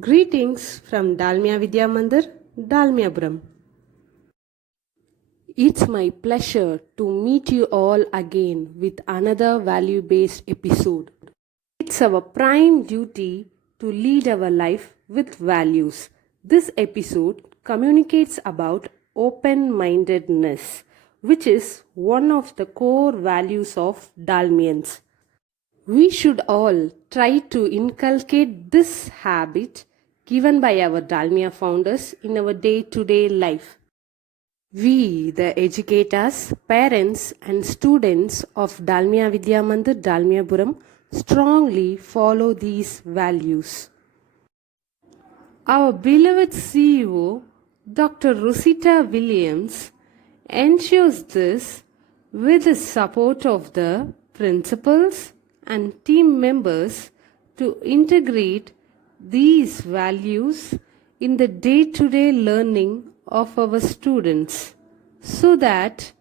Greetings from Dalmia Vidya Mandir, Dalmiapuram. It's my pleasure to meet you all again with another value based episode. It's our prime duty to lead our life with values. This episode communicates about open mindedness, which is one of the core values of Dalmians. We should all try to inculcate this habit given by our Dalmia founders in our day to day life. We, the educators, parents, and students of Dalmia Vidya Mandir Dalmiapuram, strongly follow these values. Our beloved CEO, Dr. Rosita Williams, ensures this with the support of the principals and team members to integrate these values in the day-to-day learning of our students so that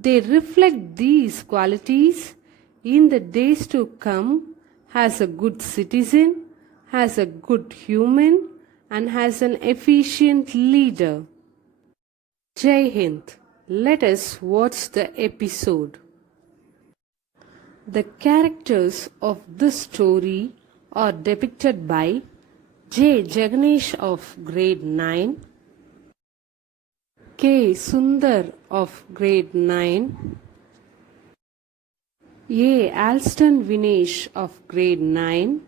they reflect these qualities in the days to come as a good citizen, as a good human, and as an efficient leader. Jai Hind. Let us watch the episode. The characters of this story are depicted by J. Jaganesh of grade 9, K. Sundar of grade 9, A. Alston Vinesh of grade 9,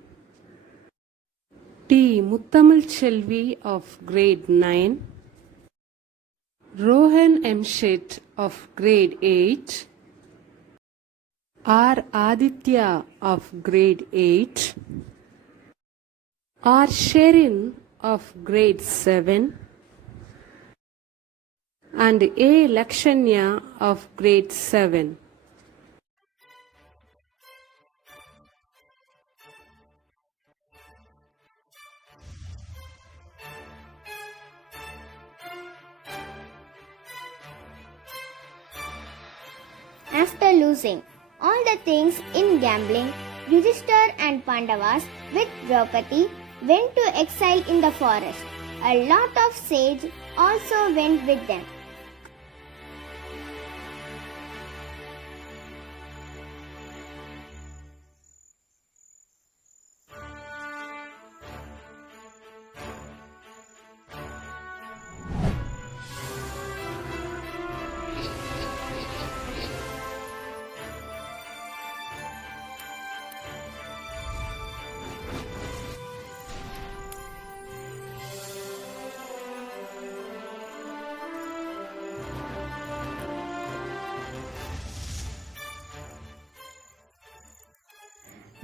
T. Muttamil Chelvi of grade 9, Rohan M. Shet of grade 8, R. Aditya of grade 8, R. Sherin of grade 7, and A. Lakshanya of grade 7. After losing all the things in gambling, Yudhishthir and Pandavas with Draupadi went to exile in the forest. A lot of sage also went with them.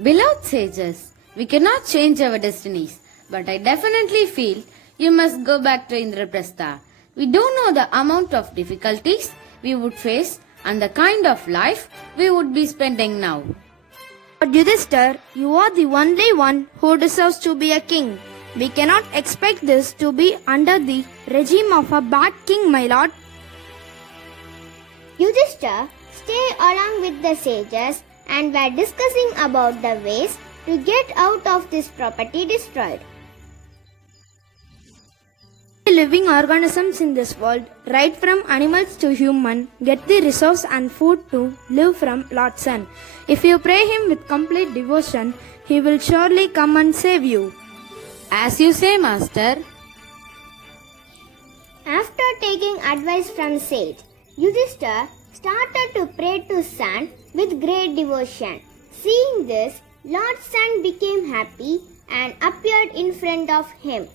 Beloved sages, we cannot change our destinies, but I definitely feel you must go back to Indraprastha. We don't know the amount of difficulties we would face and the kind of life we would be spending now. But Yudhishthir, you are the only one who deserves to be a king. We cannot expect this to be under the regime of a bad king, my lord. Yudhishthir stayed along with the sages and were discussing about the ways to get out of this property destroyed. Living organisms in this world, right from animals to human, get the resource and food to live from Lord Sun. If you pray him with complete devotion, he will surely come and save you. As you say, Master. After taking advice from sage, Yudhishthir started to pray to Sun with great devotion. Seeing this, Lord Sun became happy and appeared in front of him.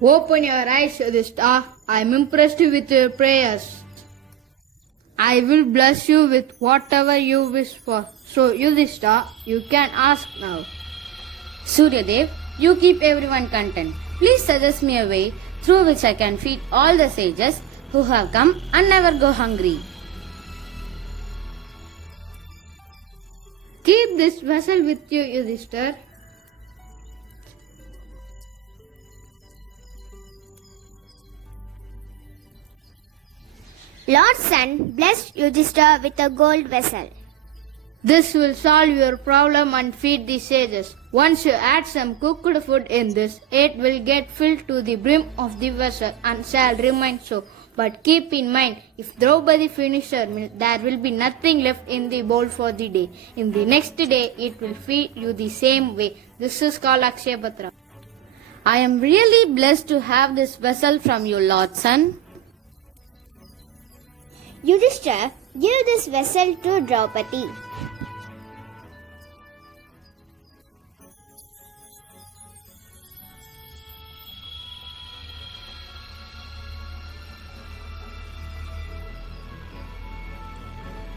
Open your eyes, Yudhishthira. I am impressed with your prayers. I will bless you with whatever you wish for. So, Yudhishthira, you can ask now. Suryadev, you keep everyone content. Please suggest me a way through which I can feed all the sages who have come and never go hungry. Keep this vessel with you, Yudhishthira. Lord Sun blessed Yudhishthir with a gold vessel. This will solve your problem and feed the sages. Once you add some cooked food in this, it will get filled to the brim of the vessel and shall remain so. But keep in mind, if Draupadi finishes her meal, there will be nothing left in the bowl for the day. In the next day, it will feed you the same way. This is called Akshaya Patra. I am really blessed to have this vessel from you, Lord Son. Yudhishthira, give this vessel to Draupadi.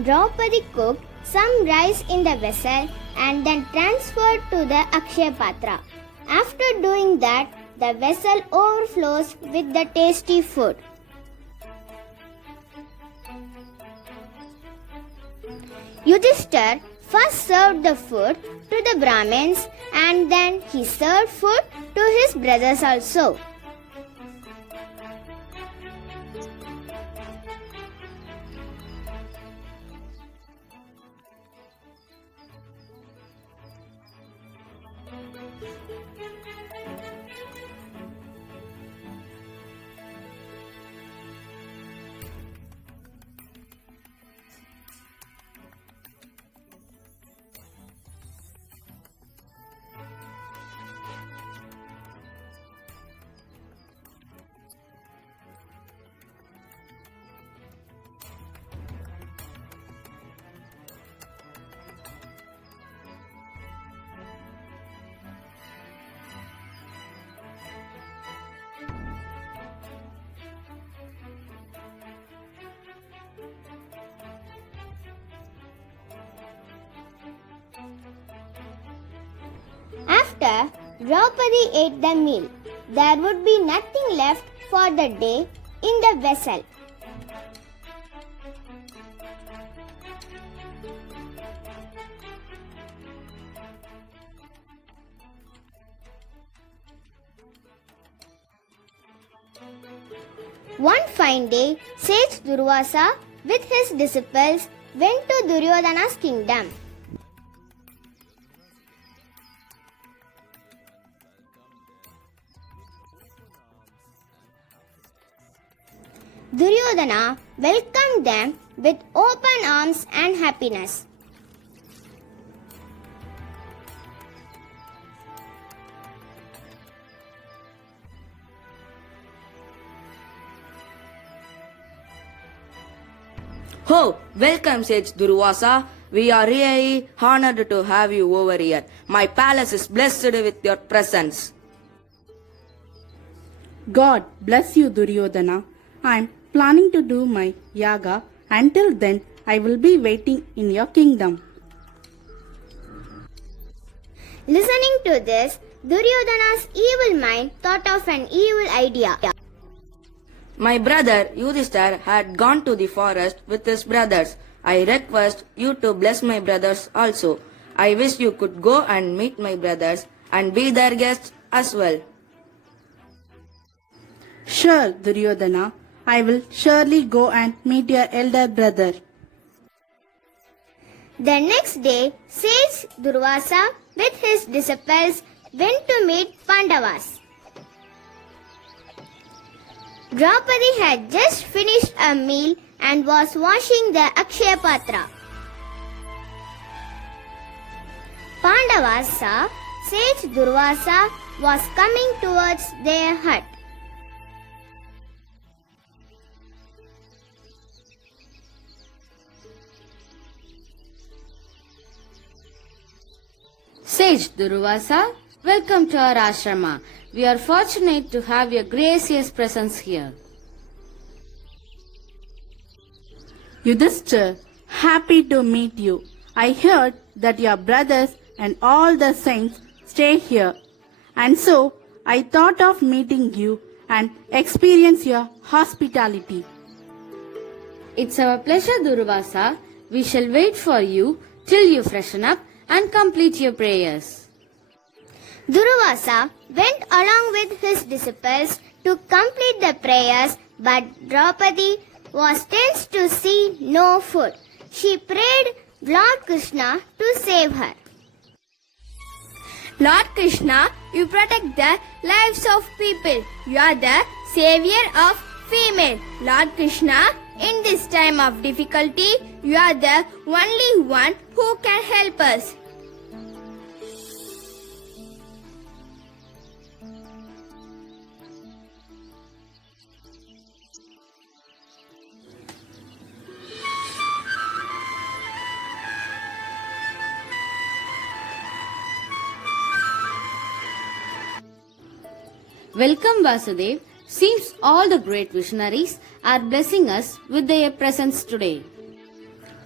Draupadi cooked some rice in the vessel and then transferred to the Akshaya Patra. After doing that, the vessel overflows with the tasty food. Yudhishthira first served the food to the Brahmins and then he served food to his brothers also. After Draupadi ate the meal, there would be nothing left for the day in the vessel. One fine day, sage Durvasa with his disciples went to Duryodhana's kingdom. Duryodhana welcomed them with open arms and happiness. Oh, welcome, Sage Durvasa. We are really honored to have you over here. My palace is blessed with your presence. God bless you, Duryodhana. I am planning to do my yaga. Until then, I will be waiting in your kingdom. Listening to this, Duryodhana's evil mind thought of an evil idea. My brother Yudhishthira had gone to the forest with his brothers. I request you to bless my brothers also. I wish you could go and meet my brothers and be their guests as well. Sure, Duryodhana. I will surely go and meet your elder brother. The next day, sage Durvasa with his disciples went to meet Pandavas. Draupadi had just finished a meal and was washing the Akshaya Patra. Pandavas saw sage Durvasa was coming towards their hut. Sage Durvasa, welcome to our ashrama. We are fortunate to have your gracious presence here. Yudhishthira, happy to meet you. I heard that your brothers and all the saints stay here. And so, I thought of meeting you and experience your hospitality. It's our pleasure, Durvasa. We shall wait for you till you freshen up and complete your prayers. Durvasa went along with his disciples to complete the prayers, but Draupadi was tense to see no food. She prayed Lord Krishna to save her. Lord Krishna, you protect the lives of people. You are the savior of female. Lord Krishna, in this time of difficulty, you are the only one who can help us. Welcome, Vasudev. Seems all the great visionaries are blessing us with their presence today.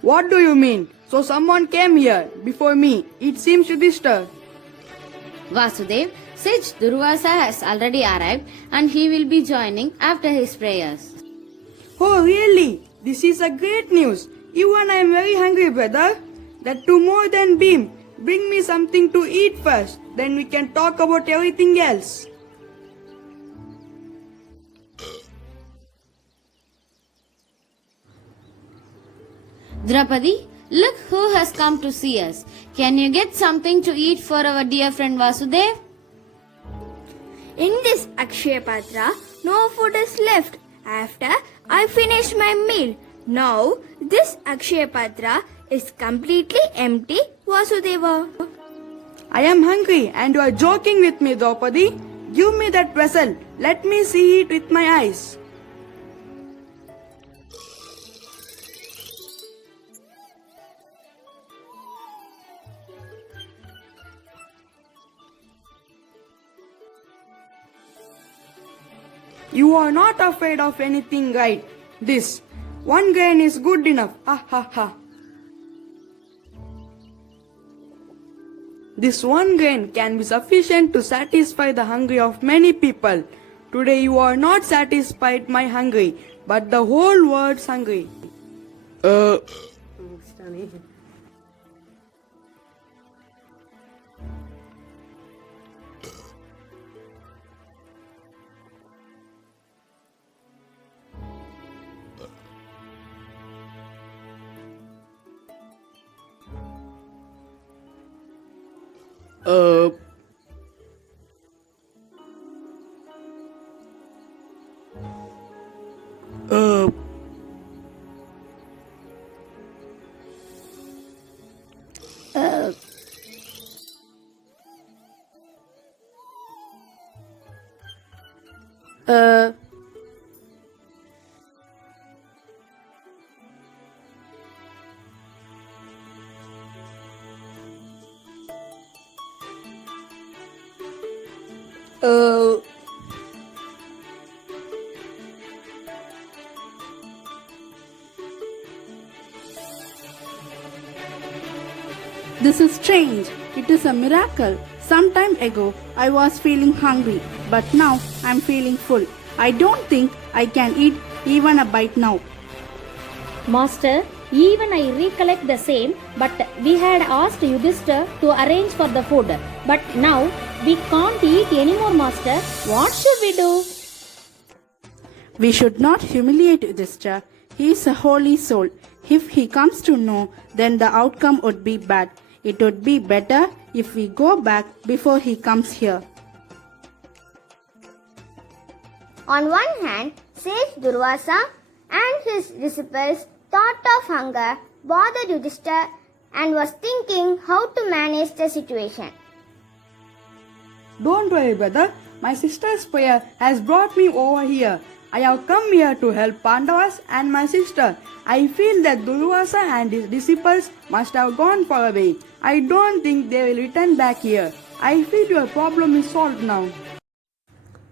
What do you mean? So someone came here before me. It seems Yudhishthir. Vasudev, Sage Durvasa has already arrived and he will be joining after his prayers. Oh, really? This is a great news. Even I am very hungry, brother. That too more than beam. Bring me something to eat first. Then we can talk about everything else. Draupadi, look who has come to see us. Can you get something to eat for our dear friend Vasudev? In this Akshaya Patra, no food is left after I finish my meal. Now, this Akshaya Patra is completely empty, Vasudeva. I am hungry and you are joking with me, Draupadi. Give me that vessel. Let me see it with my eyes. You are not afraid of anything, right? This one grain is good enough. Ha ha ha. This one grain can be sufficient to satisfy the hunger of many people. Today you are not satisfied my hungry, but the whole world's hungry. This is strange. It is a miracle. Some time ago, I was feeling hungry, but now I'm feeling full. I don't think I can eat even a bite now. Master, even I recollect the same, but we had asked Yudhishthir to arrange for the food. But now we can't eat anymore, Master. What should we do? We should not humiliate Yudhishthir. He is a holy soul. If he comes to know, then the outcome would be bad. It would be better if we go back before he comes here. On one hand, sage Durvasa and his disciples thought of hunger bothered Yudhishthir and was thinking how to manage the situation. Don't worry, brother. My sister's prayer has brought me over here. I have come here to help Pandavas and my sister. I feel that Durvasa and his disciples must have gone far away. I don't think they will return back here. I feel your problem is solved now.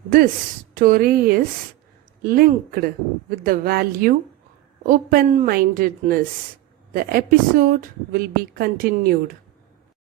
This story is linked with the value open mindedness. The episode will be continued.